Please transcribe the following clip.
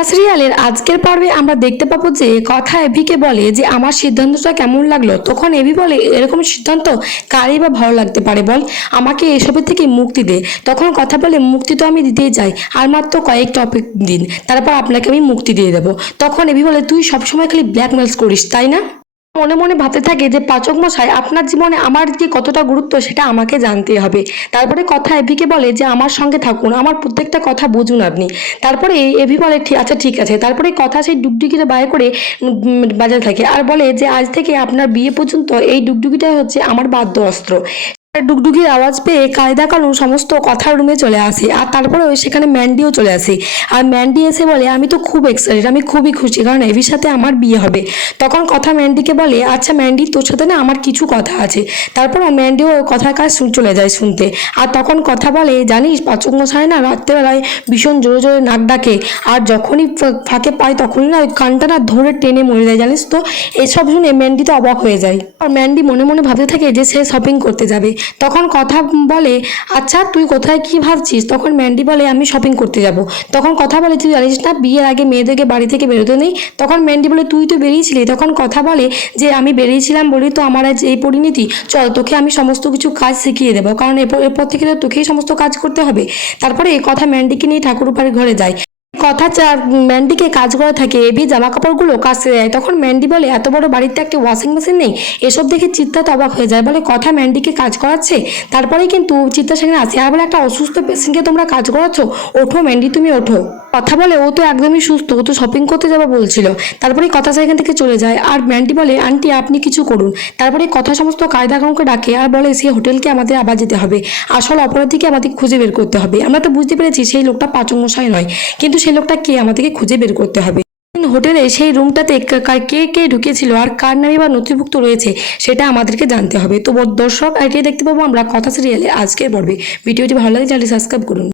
কথা সিরিয়ালের আজকের পর্বে আমরা দেখতে পাবো যে কথা এভিকে বলে যে, আমার সিদ্ধান্তটা কেমন লাগল? তখন এভি বলে, এরকম সিদ্ধান্ত কারই বা ভালো লাগতে পারে বল? আমাকে এসবের থেকে মুক্তি দে। তখন কথা বলে, মুক্তি তো আমি দিতেই চাই, আর মাত্র কয়েক টপিক দিন, তারপর আপনাকে আমি মুক্তি দিয়ে দেবো। তখন এভি বলে, তুই সবসময় খালি ব্ল্যাকমেলস করিস, তাই না? মনে মনে ভাবতে থাকে যে পাচক মশাই, আপনার জীবনে আমার যে কতটা গুরুত্ব সেটা আমাকে জানতে হবে। তারপরে কথা এভিকে বলে যে, আমার সঙ্গে থাকুন, আমার প্রত্যেকটা কথা বুঝুন আপনি। তারপরে এভি বলে, ঠিক আচ্ছা ঠিক আছে। তারপরে কথা সেই ডুগডুগিটা বাইরে করে বাজাতে থাকে। আর বলে যে, আজ থেকে আপনার বিয়ে পর্যন্ত এই ডুগডুগিটা হচ্ছে আমার বাদ্য অস্ত্র ডুগডুগির আওয়াজ পেয়ে কায়দা কানুন সমস্ত কথার রুমে চলে আসে আর তারপরে সেখানে ম্যান্ডিও চলে আসে। আর ম্যান্ডি এসে বলে, আমি তো খুব এক্সাইটেড আমি খুবই খুশি, কারণ এভির সাথে আমার বিয়ে হবে। তখন কথা ম্যান্ডিকে বলে আচ্ছা ম্যান্ডি, তোর সাথে না আমার কিছু কথা আছে। তারপর ম্যান্ডিও কথার কাজ চলে যায় শুনতে। আর তখন কথা বলে, জানিস, পাচক মশাই না রাত্রেবেলায় ভীষণ জোরে জোরে নাক ডাকে। আর যখনই ফাঁকে পায় তখনই না ওই কানটা না ধরে টেনে মরে যায়, জানিস তো? এসব শুনে ম্যান্ডি তো অবাক হয়ে যায়। আর ম্যান্ডি মনে মনে ভাবতে থাকে যে সে শপিং করতে যাবে। তখন কথা বলে আচ্ছা তুই কোথায় কি ভাবছিস? তখন ম্যান্ডি বলে, আমি শপিং করতে যাব। তখন কথা বলে, তুই জানিস না, বিয়ের আগে মেয়েদেরকে বাড়ি থেকে বেরোতে নেই? তখন ম্যান্ডি বলে, তুই তো বেরিয়েছিলি। তখন কথা বলে যে, আমি বেরিয়েছিলাম বলি তো আমার আজ এই পরিণতি। চল, তোকে আমি সমস্ত কিছু কাজ শিখিয়ে দেবো। কারণ এরপর এরপর থেকে তোকেই সমস্ত কাজ করতে হবে। তারপরে এই কথা ম্যান্ডিকে নিয়ে ঠাকুর বাড়ির ঘরে যায়। কথা চা- ম্যান্ডিকে কাজ করে থাকে এবি জামা কাপড়গুলো কাছে দেয়। তখন ম্যান্ডি বলে, এত বড় বাড়িতে একটা ওয়াশিং মেশিন নেই। এসব দেখে চিত্তা তো অবাক হয়ে যায়। বলে, কথা ম্যান্ডিকে কাজ করাচ্ছে? তারপরে কিন্তু চিত্তা সেখানে আসে। আর বলে, একটা অসুস্থ পেশেন্টকে তোমরা কাজ করাচ্ছ? ওঠো ম্যান্ডি, তুমি ওঠো। কথা বলে, ও তো একদমই সুস্থ, ও তো শপিং করতে যাবে বলছিল। তারপরে কথা সেখান থেকে চলে যায়। আর ম্যান্টি বলে, আন্টি, আপনি কিছু করুন। তারপরে কথা সমস্ত কায়দা কানুনকে ডাকে আর বলে সেই হোটেলকে আমাদের আবার যেতে হবে। আসল অপরাধীকে আমাদের খুঁজে বের করতে হবে। আমরা তো বুঝতে পেরেছি, সেই লোকটা পাচক মশাই নয়। কিন্তু সেই লোকটা কে? আমাদেরকে খুঁজে বের করতে হবে। হোটেলে সেই রুমটাতে কা- কা- ঢুকেছিল আর কার নামে বা নথিভুক্ত রয়েছে, সেটা আমাদেরকে জানতে হবে। তো দর্শক কে দেখতে পাবো আমরা কথা সিরিয়ালে আজকের পর্বে। ভিডিওটি ভালো লাগে চ্যানেলটি সাবস্ক্রাইব করুন।